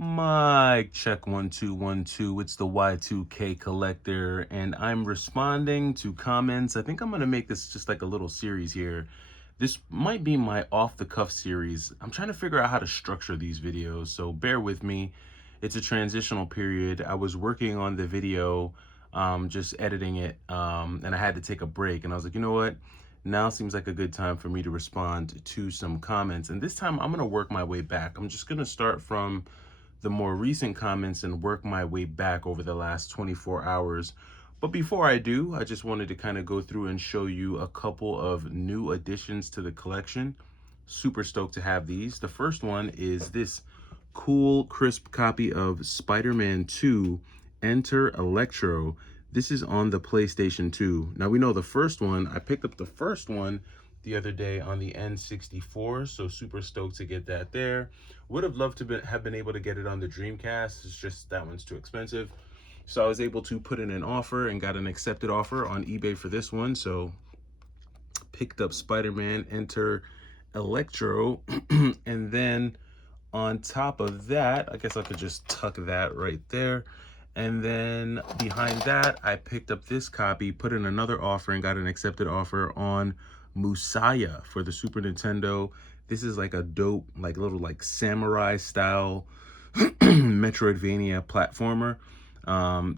Mic check 1 2 1 2. It's the Y2K collector, and I'm responding to comments. I think I'm gonna make this just like a little series here. This might be my off the cuff series. I'm trying to figure out how to structure these videos, so bear with me. It's a transitional period. I was working on the video, just editing it, and I had to take a break. And I was like, you know what? Now seems like a good time for me to respond to some comments. And this time I'm gonna work my way back. I'm just gonna start from the more recent comments and work my way back over the last 24 hours. But before I do, I just wanted to kind of go through and show you a couple of new additions to the collection. Super stoked to have these. The first one is this cool, crisp copy of Spider-Man 2 Enter Electro. This is on the PlayStation 2. Now we know the first one, I picked up the first one the other day on the N64, so super stoked to get that there. Would have loved to have been able to get it on the Dreamcast. It's just that one's too expensive. So I was able to put in an offer and got an accepted offer on eBay for this one. So picked up Spider-Man Enter Electro. And then on top of that, I guess I could just tuck that right there. And then behind that, I picked up this copy, put in another offer, and got an accepted offer on Musaya for the Super Nintendo. This is like a dope, like little like samurai style Metroidvania platformer.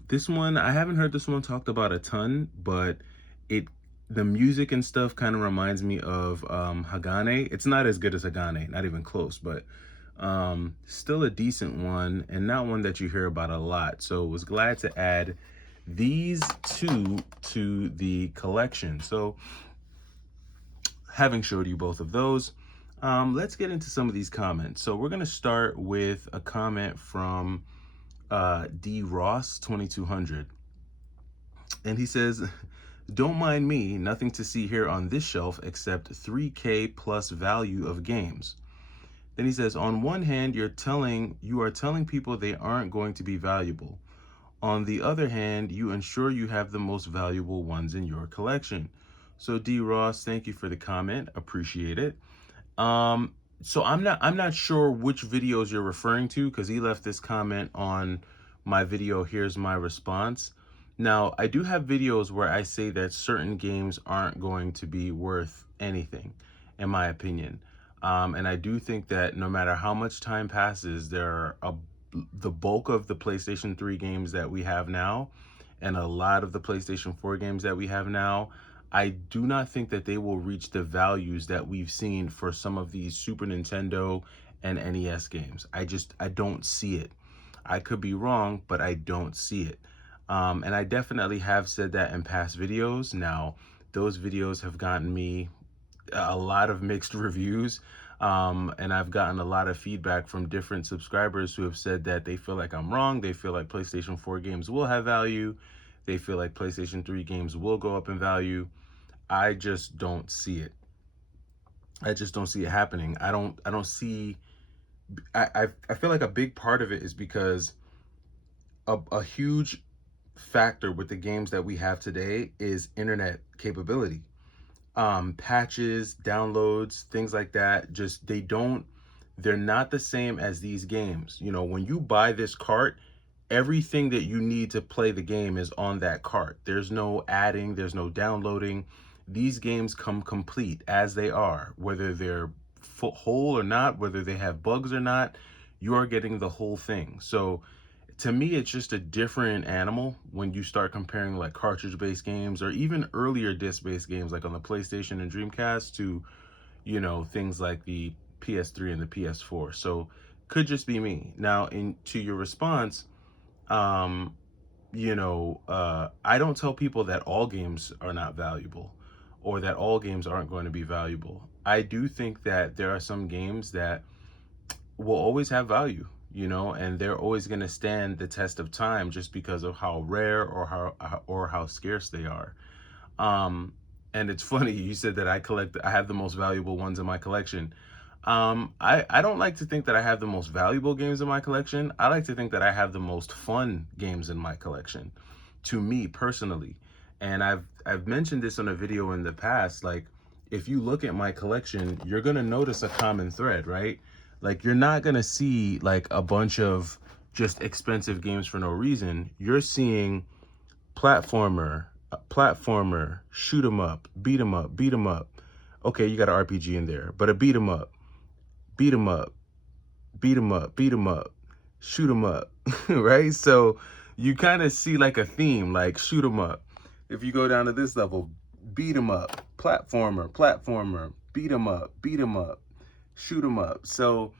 This one, I haven't heard this one talked about a ton, but it the music and stuff kind of reminds me of Hagane. It's not as good as Hagane, not even close, but still a decent one and not one that you hear about a lot. So was glad to add these two to the collection. So having showed you both of those, let's get into some of these comments. So we're going to start with a comment from D Ross 2200, and he says, don't mind me, nothing to see here on this shelf except 3K plus value of games. Then he says, on one hand, you are telling people they aren't going to be valuable. On the other hand, you ensure you have the most valuable ones in your collection. So D Ross, thank you for the comment. Appreciate it. So I'm not sure which videos you're referring to, because he left this comment on my video, Here's My Response. Now, I do have videos where I say that certain games aren't going to be worth anything, in my opinion. And I do think that no matter how much time passes, the bulk of the PlayStation 3 games that we have now and a lot of the PlayStation 4 games that we have now, I do not think that they will reach the values that we've seen for some of these Super Nintendo and NES games. I don't see it. I could be wrong, but I don't see it. And I definitely have said that in past videos. Now, those videos have gotten me a lot of mixed reviews. And I've gotten a lot of feedback from different subscribers who have said that they feel like I'm wrong. They feel like PlayStation 4 games will have value. They feel like PlayStation 3 games will go up in value. I just don't see it. I just don't see it happening. I don't see, I feel like a big part of it is because a huge factor with the games that we have today is internet capability. Patches, downloads, things like that, just they're not the same as these games. You know, when you buy this cart, everything that you need to play the game is on that cart. There's no adding, there's no downloading. These games come complete as they are, whether they're whole or not, whether they have bugs or not, you are getting the whole thing. So to me, it's just a different animal when you start comparing like cartridge-based games or even earlier disc-based games like on the PlayStation and Dreamcast to, you know, things like the PS3 and the PS4. So could just be me. Now, to your response, I don't tell people that all games are not valuable or that all games aren't going to be valuable. I do think that there are some games that will always have value, and they're always going to stand the test of time just because of how rare or how scarce they are. And it's funny you said that I have the most valuable ones in my collection. I don't like to think that I have the most valuable games in my collection. I like to think that I have the most fun games in my collection, to me personally. And I've mentioned this on a video in the past. Like, if you look at my collection, you're gonna notice a common thread, right? Like, you're not gonna see like a bunch of just expensive games for no reason. You're seeing platformer, shoot 'em up, beat 'em up, beat 'em up. Okay, you got an RPG in there, but a beat 'em up, beat 'em up, beat 'em up, beat 'em up, shoot 'em up, right? So you kind of see like a theme, like shoot 'em up. If you go down to this level, beat 'em up, platformer, beat 'em up, shoot 'em up. So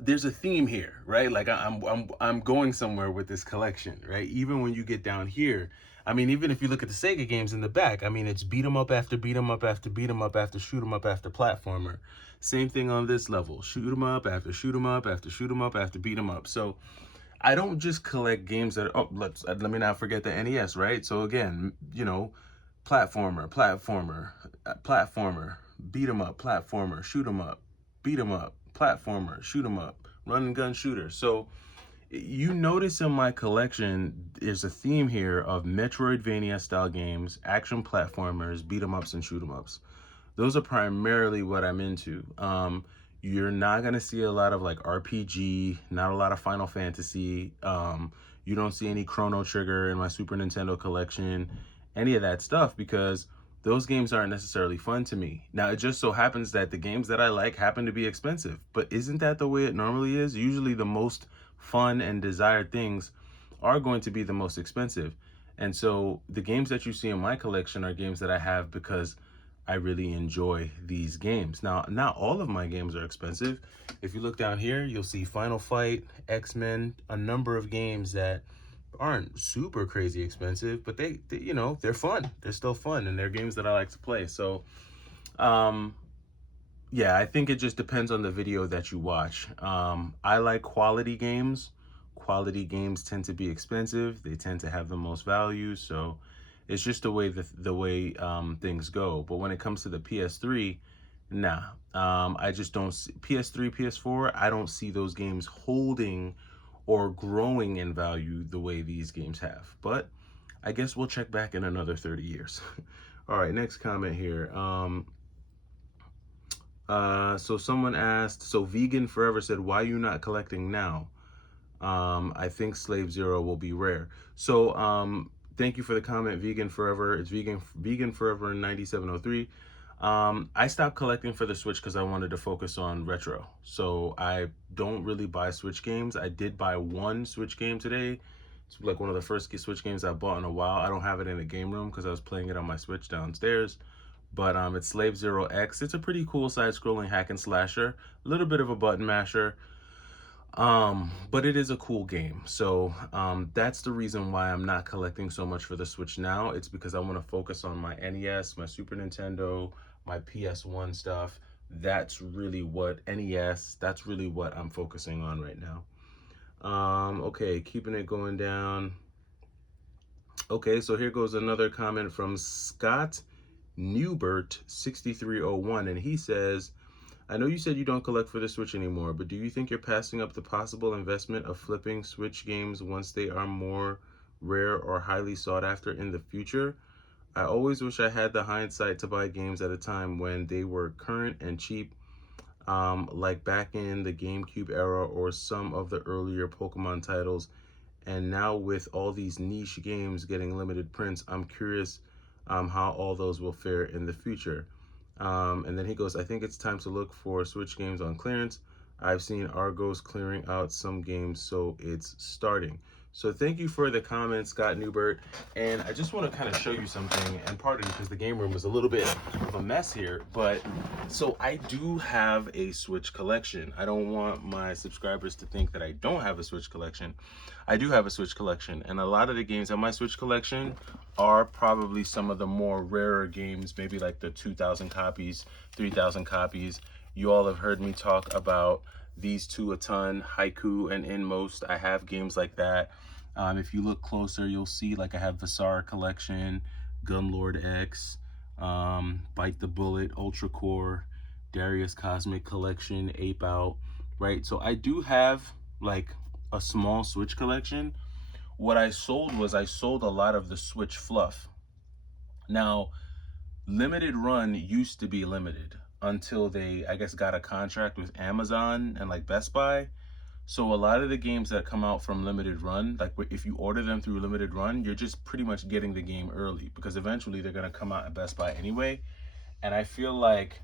there's a theme here, right? Like I'm going somewhere with this collection, right? Even when you get down here, I mean, even if you look at the Sega games in the back, I mean, it's beat 'em up after beat 'em up after beat 'em up after shoot 'em up after platformer. Same thing on this level, shoot 'em up after shoot 'em up after shoot 'em up after beat 'em up. So I don't just collect games that are, oh, let me not forget the NES, right? So again, you know, platformer, beat 'em up, platformer, shoot 'em up, beat 'em up, platformer, shoot 'em up, run and gun shooter. So you notice in my collection, there's a theme here of Metroidvania style games, action platformers, beat 'em ups, and shoot 'em ups. Those are primarily what I'm into. You're not gonna see a lot of like RPG, not a lot of Final Fantasy. You don't see any Chrono Trigger in my Super Nintendo collection, any of that stuff, because those games aren't necessarily fun to me. Now, it just so happens that the games that I like happen to be expensive, but isn't that the way it normally is? Usually the most fun and desired things are going to be the most expensive. And so the games that you see in my collection are games that I have because I really enjoy these games. Now, not all of my games are expensive. If you look down here, you'll see Final Fight, X-Men, a number of games that aren't super crazy expensive, but they you know, they're fun. They're still fun, and they're games that I like to play. So, um, yeah, I think it just depends on the video that you watch. I like quality games. Quality games tend to be expensive. They tend to have the most value. So it's just the way things go. But when it comes to the PS3, nah. I just don't see PS3, PS4. I don't see those games holding or growing in value the way these games have. But I guess we'll check back in another 30 years. All right, next comment here. So someone asked, so Vegan Forever said, why are you not collecting now? I think Slave Zero will be rare. So thank you for the comment, Vegan Forever. It's Vegan Forever in 9703. I stopped collecting for the Switch because I wanted to focus on retro. So I don't really buy Switch games. I did buy one Switch game today. It's like one of the first Switch games I bought in a while. I don't have it in the game room because I was playing it on my Switch downstairs. But it's Slave Zero X. It's a pretty cool side-scrolling hack and slasher. A little bit of a button masher. But it is a cool game. So that's the reason why I'm not collecting so much for the Switch now. It's because I want to focus on my NES, my Super Nintendo, my PS1 stuff. That's really what that's really what I'm focusing on right now. Okay, keeping it going down. Okay, so here goes another comment from Scott Newbert 6301, and he says, I know you said you don't collect for the Switch anymore, but do you think you're passing up the possible investment of flipping Switch games once they are more rare or highly sought after in the future? I always wish I had the hindsight to buy games at a time when they were current and cheap, like back in the GameCube era or some of the earlier Pokemon titles. And now with all these niche games getting limited prints, I'm curious how all those will fare in the future. And then he goes, I think it's time to look for Switch games on clearance. I've seen Argos clearing out some games, so it's starting. So thank you for the comment, Scott Newbert. And I just want to kind of show you something, and pardon me because the game room is a little bit of a mess here, but so I do have a Switch collection. I don't want my subscribers to think that I don't have a Switch collection. I do have a Switch collection, and a lot of the games on my Switch collection are probably some of the more rarer games, maybe like the 2,000 copies, 3,000 copies. You all have heard me talk about These Two a ton, Haiku, and Inmost. I have games like that. If you look closer, you'll see like I have Visara Collection, Gunlord X, Bite the Bullet, Ultra Core, Darius Cosmic Collection, Ape Out, right? So I do have like a small Switch collection. What I sold was I sold a lot of the Switch fluff. Now, limited run used to be limited. until they, I guess, got a contract with Amazon and like Best Buy. So a lot of the games that come out from limited run, like if you order them through limited run, you're just pretty much getting the game early because eventually they're going to come out at Best Buy anyway. And I feel like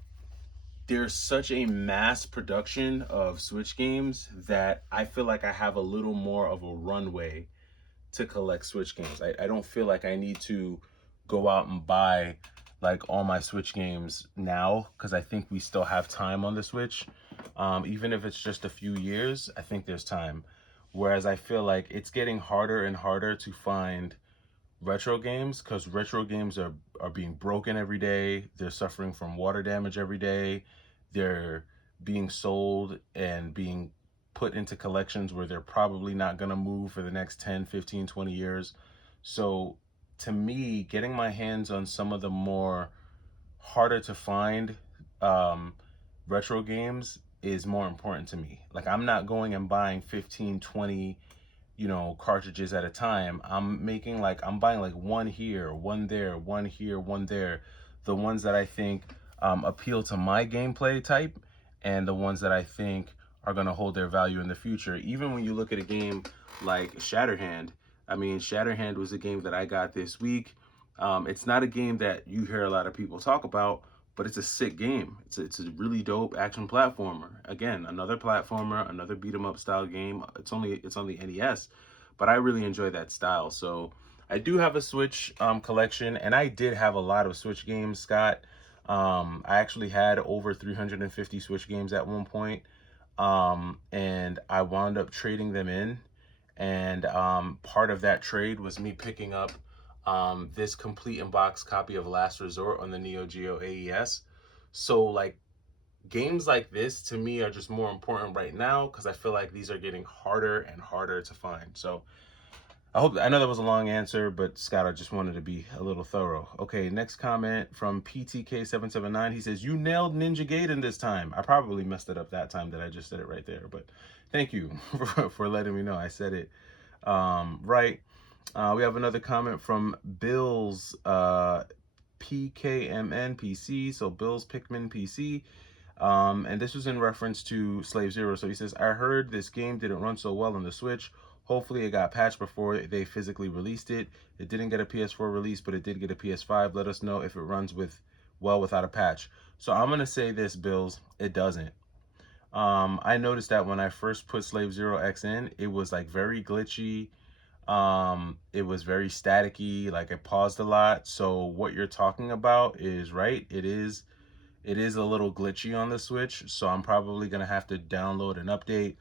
there's such a mass production of Switch games that I feel like I have a little more of a runway to collect Switch games. I don't feel like I need to go out and buy like all my Switch games now because I think we still have time on the Switch. Even if it's just a few years, I think there's time. Whereas I feel like it's getting harder and harder to find retro games because retro games are being broken every day. They're suffering from water damage every day. They're being sold and being put into collections where they're probably not going to move for the next 10, 15, 20 years. So to me, getting my hands on some of the more harder to find um, retro games is more important to me. Like I'm not going and buying 15, 20, cartridges at a time. I'm buying like one here, one there, one here, one there. The ones that I think appeal to my gameplay type and the ones that I think are going to hold their value in the future. Even when you look at a game like Shatterhand, I mean, Shatterhand was a game that I got this week. It's not a game that you hear a lot of people talk about, but it's a sick game. It's a really dope action platformer. Again, another platformer, another beat 'em up style game. It's on the NES, but I really enjoy that style. So I do have a Switch collection, and I did have a lot of Switch games, Scott. I actually had over 350 Switch games at one point, and I wound up trading them in. And part of that trade was me picking up this complete in box copy of Last Resort on the Neo Geo AES. So like games like this to me are just more important right now because I feel like these are getting harder and harder to find. So I know that was a long answer, but Scott, I just wanted to be a little thorough. Okay, next comment from PTK779. He says, "You nailed Ninja Gaiden this time." I probably messed it up that time that I just said it right there, but thank you for letting me know I said it right. We have another comment from Bill's PKMN PC, so Bill's Pikmin PC. And this was in reference to Slave Zero. So he says, "I heard this game didn't run so well on the Switch. Hopefully it got patched before they physically released it. It didn't get a PS4 release, but it did get a PS5. Let us know if it runs well without a patch." So I'm gonna say this, Bills, it doesn't. I noticed that when I first put Slave Zero X in, it was like very glitchy. It was very staticky, like it paused a lot. So what you're talking about is right. It is a little glitchy on the Switch, so I'm probably gonna have to download an update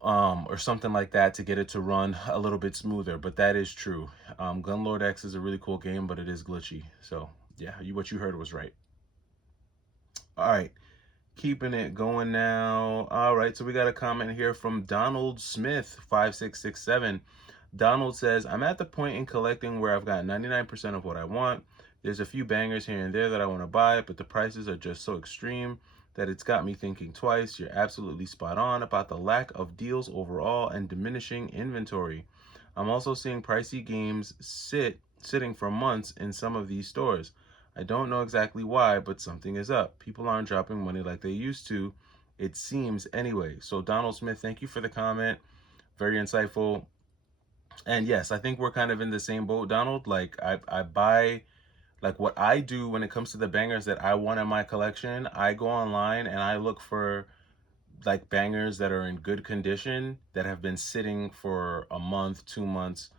or something like that to get it to run a little bit smoother. But that is true. Gunlord X is a really cool game, but it is glitchy. So yeah, what you heard was right. All right, keeping it going now. All right, so we got a comment here from Donald Smith 5667. Donald says, "I'm at the point in collecting where I've got 99% of what I want. There's a few bangers here and there that I want to buy, but the prices are just so extreme that it's got me thinking twice. You're absolutely spot on about the lack of deals overall and diminishing inventory. I'm also seeing pricey games sitting for months in some of these stores. I don't know exactly why, but something is up. People aren't dropping money like they used to, it seems anyway." So Donald Smith, thank you for the comment. Very insightful. And yes, I think we're kind of in the same boat, Donald. Like I buy, like what I do when it comes to the bangers that I want in my collection, I go online and I look for like bangers that are in good condition that have been sitting for a month, 2 months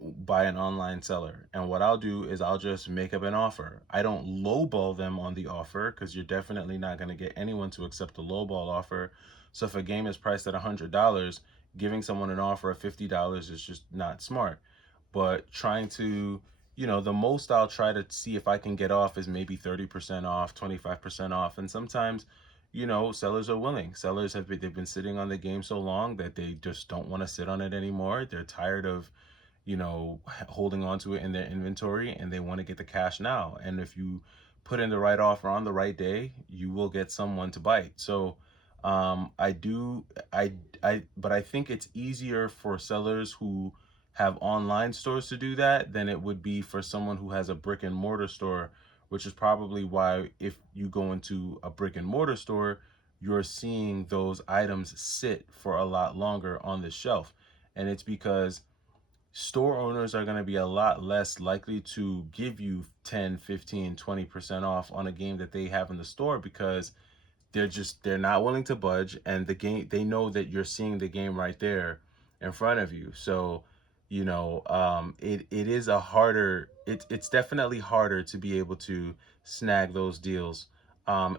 by an online seller. And what I'll do is I'll just make up an offer. I don't lowball them on the offer because you're definitely not going to get anyone to accept a lowball offer. So if a game is priced at $100, giving someone an offer of $50 is just not smart. But trying to, the most I'll try to see if I can get off is maybe 30% off, 25% off. And sometimes, sellers are willing. They've been sitting on the game so long that they just don't want to sit on it anymore. They're tired of holding on to it in their inventory and they want to get the cash now. And if you put in the right offer on the right day, you will get someone to bite. So but I think it's easier for sellers who have online stores to do that than it would be for someone who has a brick and mortar store which is probably why if you go into a brick and mortar store, you're seeing those items sit for a lot longer on the shelf. And it's because store owners are going to be a lot less likely to give you 10, 15, 20% off on a game that they have in the store, because they're not willing to budge, and the game, they know that you're seeing the game right there in front of you. So it is a harder, it's definitely harder to be able to snag those deals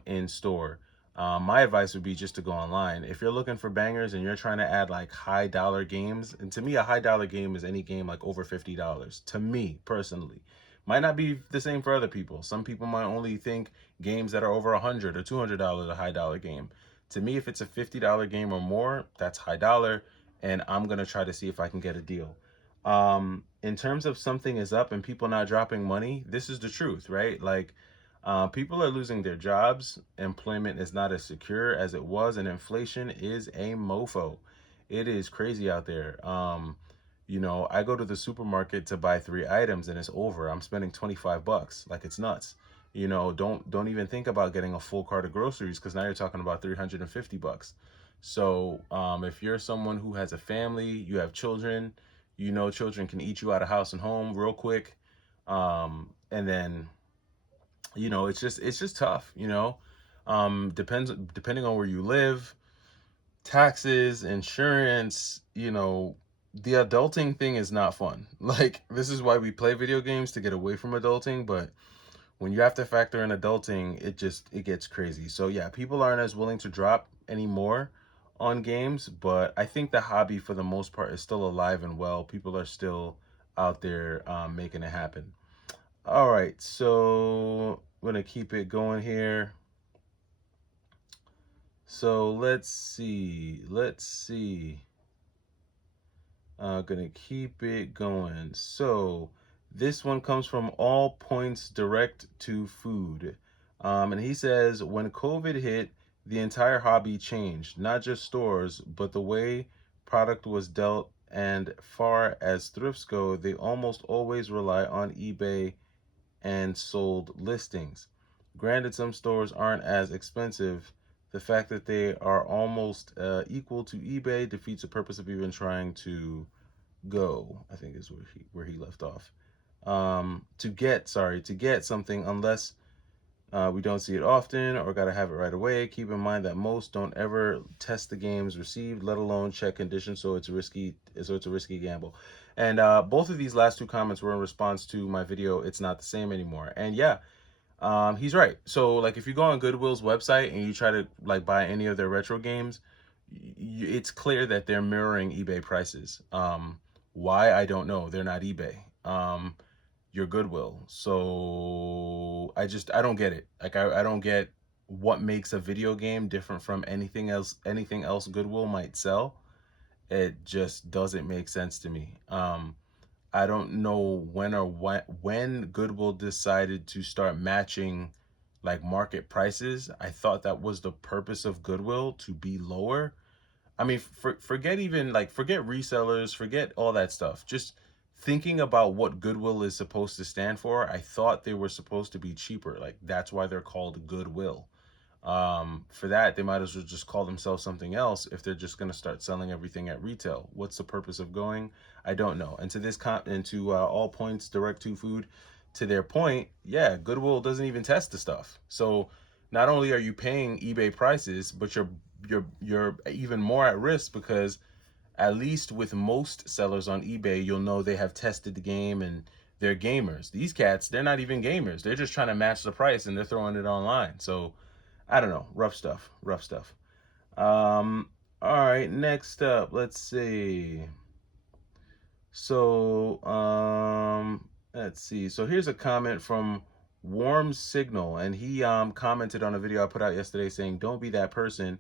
in store. My advice would be just to go online if you're looking for bangers and you're trying to add like high dollar games. And to me, a high dollar game is any game like over $50, to me personally. Might not be the same for other people. Some people might only think games that are over $100 or $200 a high dollar game. To me, if it's a $50 game or more, that's high dollar, and I'm gonna try to see if I can get a deal. In terms of something is up and people not dropping money, this is the truth, right? Like, people are losing their jobs. Employment is not as secure as it was, and inflation is a mofo. It is crazy out there. I go to the supermarket to buy 3 items and it's over. I'm spending $25. Like, it's nuts. Don't even think about getting a full cart of groceries, because now you're talking about $350. So, if you're someone who has a family, you have children, children can eat you out of house and home real quick. And then, it's just tough, depending on where you live, taxes, insurance, the adulting thing is not fun. Like, this is why we play video games, to get away from adulting, but when you have to factor in adulting, it gets crazy. So yeah, people aren't as willing to drop anymore on games, but I think the hobby for the most part is still alive and well. People are still out there making it happen. All right, so I'm gonna keep it going here. So let's see. Gonna keep it going. So this one comes from All Points Direct to Food. And he says, when COVID hit, the entire hobby changed, not just stores, but the way product was dealt. And far as thrifts go, they almost always rely on eBay and sold listings. Granted, some stores aren't as expensive. The fact that they are almost equal to eBay defeats the purpose of even trying to go, I think is where he left off. To get something, unless we don't see it often or gotta have it right away. Keep in mind that most don't ever test the games received, let alone check conditions, so it's risky. So it's a risky gamble. And both of these last 2 comments were in response to my video, "It's not the same anymore." And yeah, he's right. So like, if you go on Goodwill's website and you try to like buy any of their retro games, it's clear that they're mirroring eBay prices. Why? I don't know. They're not eBay. Your Goodwill. So I don't get it. Like, I don't get what makes a video game different from anything else Goodwill might sell. It just doesn't make sense to me. I don't know when Goodwill decided to start matching like market prices. I thought that was the purpose of Goodwill, to be lower. I mean, forget resellers, forget all that stuff. Just thinking about what Goodwill is supposed to stand for, I thought they were supposed to be cheaper. Like, that's why they're called Goodwill. For that, they might as well just call themselves something else if they're just going to start selling everything at retail. What's the purpose of going? I don't know. And to All Points Direct to Food, to their point, yeah, Goodwill doesn't even test the stuff. So not only are you paying eBay prices, but you're even more at risk, because at least with most sellers on eBay, you'll know they have tested the game and they're gamers. These cats, they're not even gamers. They're just trying to match the price and they're throwing it online. So I don't know. Rough stuff. Rough stuff. All right. Next up, let's see. So, let's see. So here's a comment from Warm Signal, and he commented on a video I put out yesterday saying, "Don't be that person."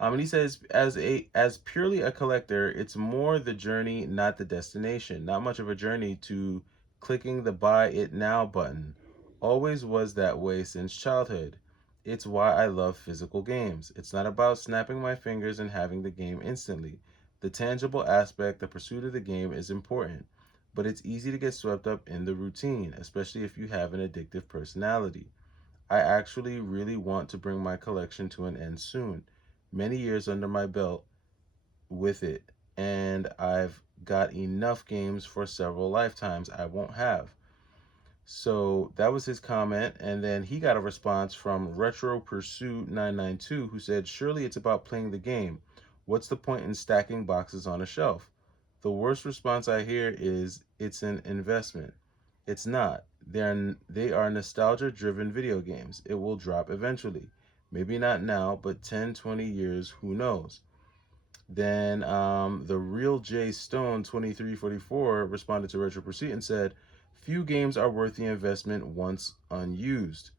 And he says, as purely a collector, it's more the journey, not the destination. Not much of a journey to clicking the buy it now button. Always was that way since childhood. It's why I love physical games. It's not about snapping my fingers and having the game instantly. The tangible aspect, the pursuit of the game is important. but it's easy to get swept up in the routine, especially if you have an addictive personality. I actually really want to bring my collection to an end soon. Many years under my belt with it, and I've got enough games for several lifetimes I won't have. So that was his comment, and then he got a response from Retro Pursuit 992 who said, "Surely it's about playing the game. What's the point in stacking boxes on a shelf?" The worst response I hear is, "It's an investment." It's not. They are nostalgia-driven video games. It will drop eventually. Maybe not now, but 10, 20 years, who knows? Then the real Jay Stone 2344 responded to Retro Pursuit and said, "Few games are worth the investment once unused.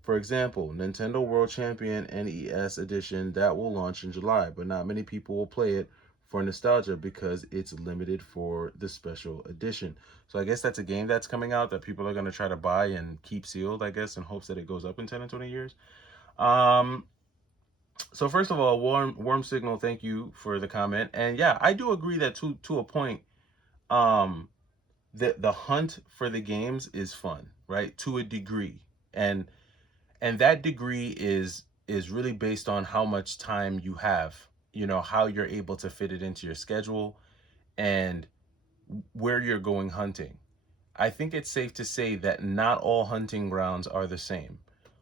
For example, Nintendo World Champion NES Edition that will launch in July, but not many people will play it for nostalgia because it's limited for the special edition." So I guess that's a game that's coming out that people are going to try to buy and keep sealed, I guess, in hopes that it goes up in 10 and 20 years. Um, so first of all, warm signal, thank you for the comment. And yeah, I do agree that to a point, um, the hunt for the games is fun, right? To a degree. And that degree is really based on how much time you have, how you're able to fit it into your schedule and where you're going hunting. I think it's safe to say that not all hunting grounds are the same.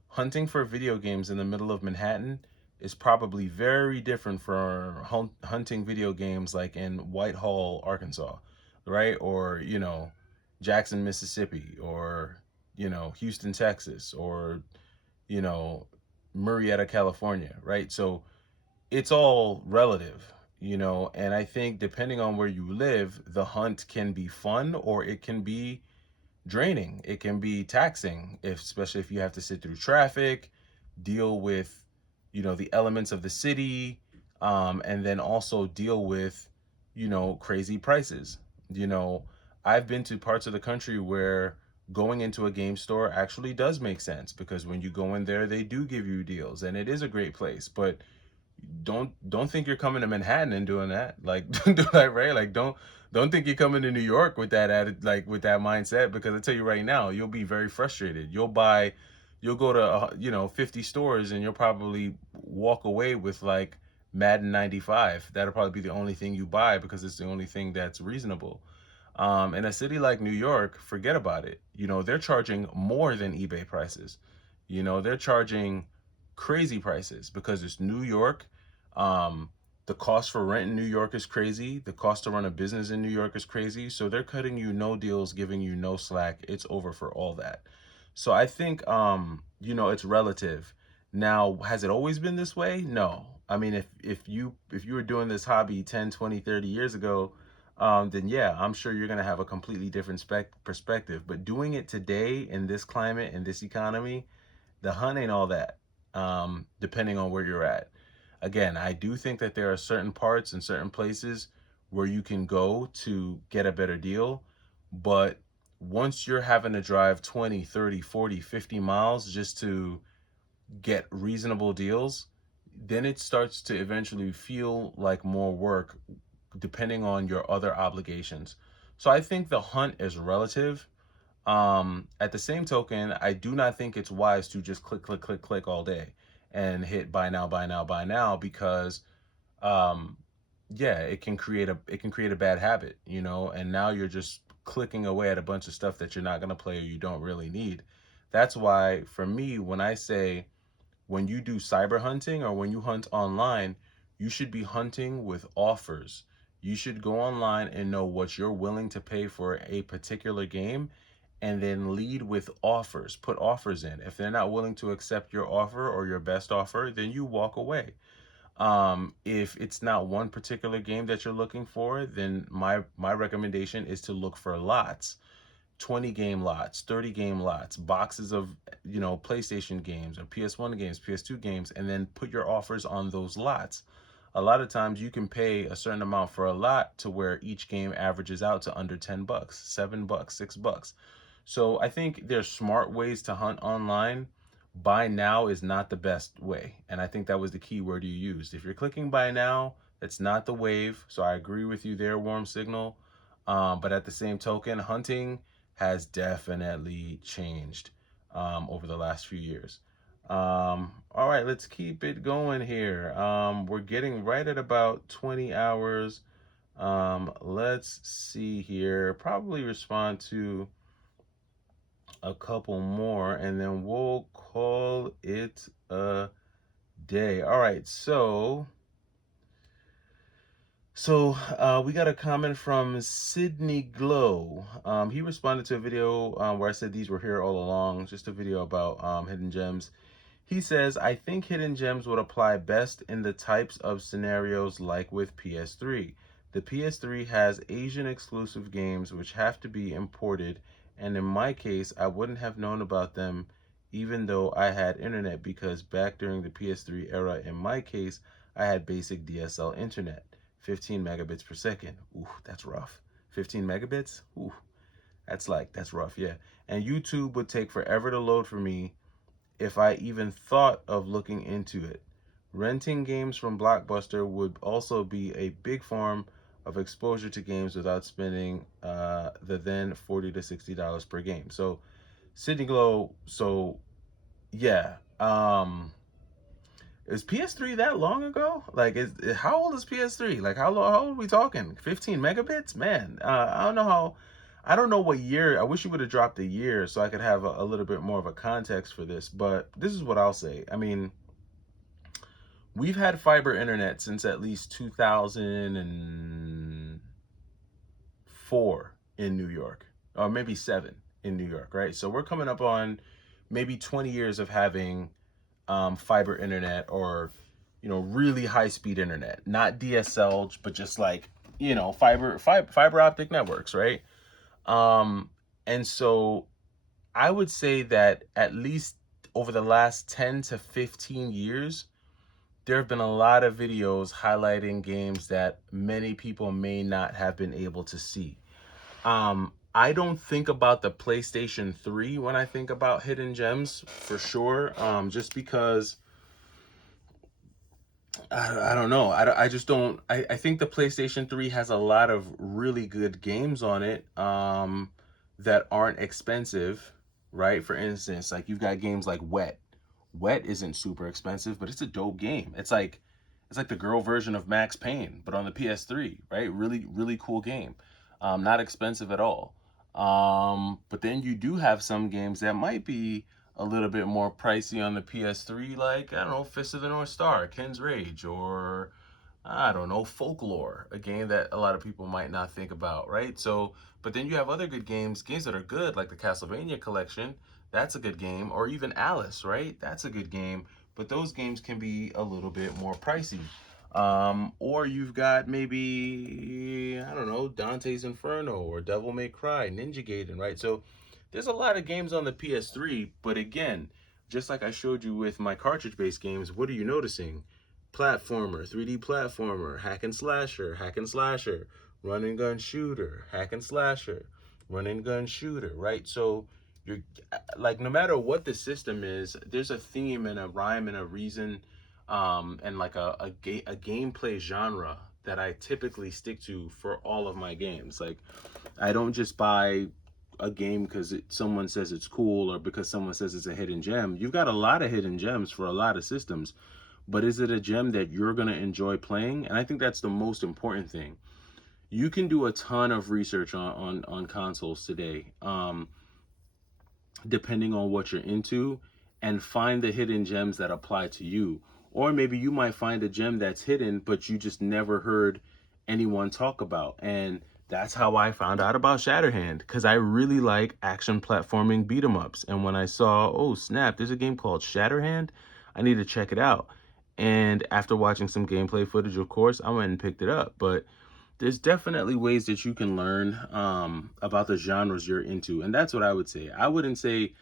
Hunting for video games in the middle of Manhattan is probably very different from hunting video games like in Whitehall, Arkansas, right? Or, Jackson, Mississippi, or, Houston, Texas, or, you know, Murrieta, California, right? So it's all relative, and I think depending on where you live, the hunt can be fun or it can be draining. It can be taxing, especially if you have to sit through traffic, deal with, the elements of the city, and then also deal with, crazy prices. You know, I've been to parts of the country where going into a game store actually does make sense because when you go in there, they do give you deals and it is a great place. But don't think you're coming to Manhattan and doing that. Like don't do that, right? Like don't think you're coming to New York with that added like with that mindset because I tell you right now, you'll be very frustrated. You'll go to 50 stores and you'll probably walk away with like Madden 95. That'll probably be the only thing you buy because it's the only thing that's reasonable. In a city like New York, forget about it. They're charging more than eBay prices. They're charging crazy prices because it's New York. Um, the cost for rent in New York is crazy. The cost to run a business in New York is crazy. So they're cutting you no deals, giving you no slack. It's over for all that. So I think it's relative. Now, has it always been this way? No. I mean, if you were doing this hobby 10, 20, 30 years ago, then yeah, I'm sure you're going to have a completely different perspective. But doing it today in this climate, in this economy, the hunt ain't all that, depending on where you're at. Again, I do think that there are certain parts and certain places where you can go to get a better deal. But once you're having to drive 20, 30, 40, 50 miles just to get reasonable deals, then it starts to eventually feel like more work depending on your other obligations. So I think the hunt is relative. At the same token, I do not think it's wise to just click, click, click, click all day and hit buy now, buy now, buy now because um yeah, it can create a bad habit, and now you're just clicking away at a bunch of stuff that you're not going to play or you don't really need. That's why for me, when I say when you do cyber hunting or when you hunt online, you should be hunting with offers. You should go online and know what you're willing to pay for a particular game and then lead with offers. Put offers in. If they're not willing to accept your offer or your best offer, then you walk away. If it's not one particular game that you're looking for, then my recommendation is to look for lots. 20 game lots, 30 game lots, boxes of, PlayStation games or PS1 games, PS2 games, and then put your offers on those lots. A lot of times you can pay a certain amount for a lot to where each game averages out to under $10, $7, $6. So I think there's smart ways to hunt online. Buy now is not the best way. And I think that was the key word you used. If you're clicking buy now, that's not the wave. So I agree with you there, warm signal. But at the same token, hunting has definitely changed over the last few years. All right, let's keep it going here. We're getting right at about 20 hours. Let's see here. Probably respond to a couple more and then we'll call it a day. All right, so we got a comment from Sydney Glow. He responded to a video where I said these were here all along, just a video about hidden gems. He says, I think hidden gems would apply best in the types of scenarios like with PS3. The PS3 has Asian exclusive games which have to be imported, and in my case, I wouldn't have known about them even though I had internet, because back during the PS3 era, in my case, I had basic DSL internet. 15 megabits per second. Ooh, that's rough. 15 megabits? Ooh, that's rough, yeah. And YouTube would take forever to load for me if I even thought of looking into it. Renting games from Blockbuster would also be a big form of exposure to games without spending the then $40 to $60 per game. So, Sydney Glow, so yeah. Is PS3 that long ago? Like, how old is PS3? Like, how old are we talking? 15 megabits? Man, I don't know how. I don't know what year. I wish you would have dropped the year so I could have a little bit more of a context for this. But this is what I'll say. I mean, we've had fiber internet since at least 2004 in New York, or maybe 7 in New York, right? So we're coming up on maybe 20 years of having fiber internet, or really high speed internet, not DSL, but just like fiber optic networks, right? And so I would say that at least over the last 10 to 15 years, there have been a lot of videos highlighting games that many people may not have been able to see. I don't think about the PlayStation 3 when I think about hidden gems, for sure, just because I don't know. I just don't. I think the PlayStation 3 has a lot of really good games on it that aren't expensive, right? For instance, like you've got games like Wet. Wet isn't super expensive, but it's a dope game. It's like the girl version of Max Payne, but on the PS3, right? Really, really cool game. Not expensive at all. But then you do have some games that might be a little bit more pricey on the PS3, like, I don't know, Fist of the North Star, Ken's Rage, or I don't know, Folklore, a game that a lot of people might not think about, right? So, but then you have other good games that are good, like the Castlevania collection. That's a good game, or even Alice, right? That's a good game, but those games can be a little bit more pricey. Or you've got maybe, I don't know, Dante's Inferno or Devil May Cry, Ninja Gaiden, right? So there's a lot of games on the PS3, but again, just like I showed you with my cartridge-based games, what are you noticing? Platformer, 3D platformer, hack and slasher, run and gun shooter, hack and slasher, run and gun shooter, right? So you're like, no matter what the system is, there's a theme and a rhyme and a reason, and like a gameplay genre that I typically stick to for all of my games. Like, I don't just buy a game because someone says it's cool or because someone says it's a hidden gem. You've got a lot of hidden gems for a lot of systems, but is it a gem that you're going to enjoy playing? And I think that's the most important thing. You can do a ton of research on consoles today, depending on what you're into, and find the hidden gems that apply to you. Or maybe you might find a gem that's hidden, but you just never heard anyone talk about. And that's how I found out about Shatterhand, because I really like action platforming beat 'em ups. And when I saw, oh snap, there's a game called Shatterhand, I need to check it out. And after watching some gameplay footage, of course, I went and picked it up. But there's definitely ways that you can learn about the genres you're into. And that's what I would say. I wouldn't say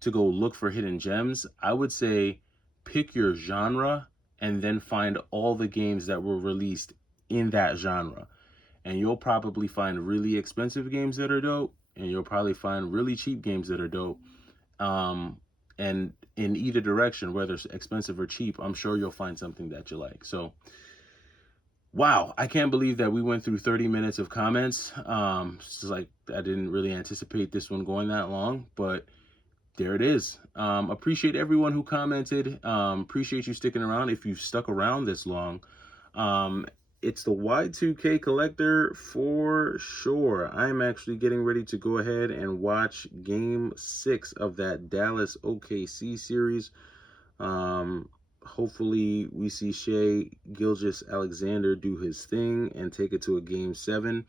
to go look for hidden gems. I would say pick your genre and then find all the games that were released in that genre. And you'll probably find really expensive games that are dope, and you'll probably find really cheap games that are dope. And in either direction, whether it's expensive or cheap, I'm sure you'll find something that you like. So Wow, I can't believe that we went through 30 minutes of comments. It's just like I didn't really anticipate this one going that long, but there it is. Appreciate everyone who commented. Appreciate you sticking around if you've stuck around this long. Um, it's the Y2K collector for sure. I'm actually getting ready to go ahead and watch game 6 of that Dallas OKC series. Hopefully we see Shea Gilgeous-Alexander do his thing and take it to a game 7.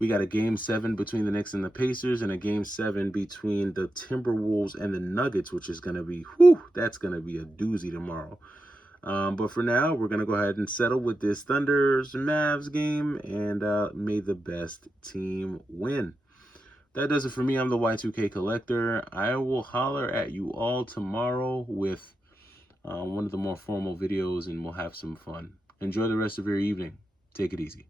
We got a game 7 between the Knicks and the Pacers, and a game 7 between the Timberwolves and the Nuggets, which is going to be, whew, that's going to be a doozy tomorrow. But for now, we're going to go ahead and settle with this Thunders Mavs game, and may the best team win. That does it for me. I'm the Y2K Collector. I will holler at you all tomorrow with one of the more formal videos, and we'll have some fun. Enjoy the rest of your evening. Take it easy.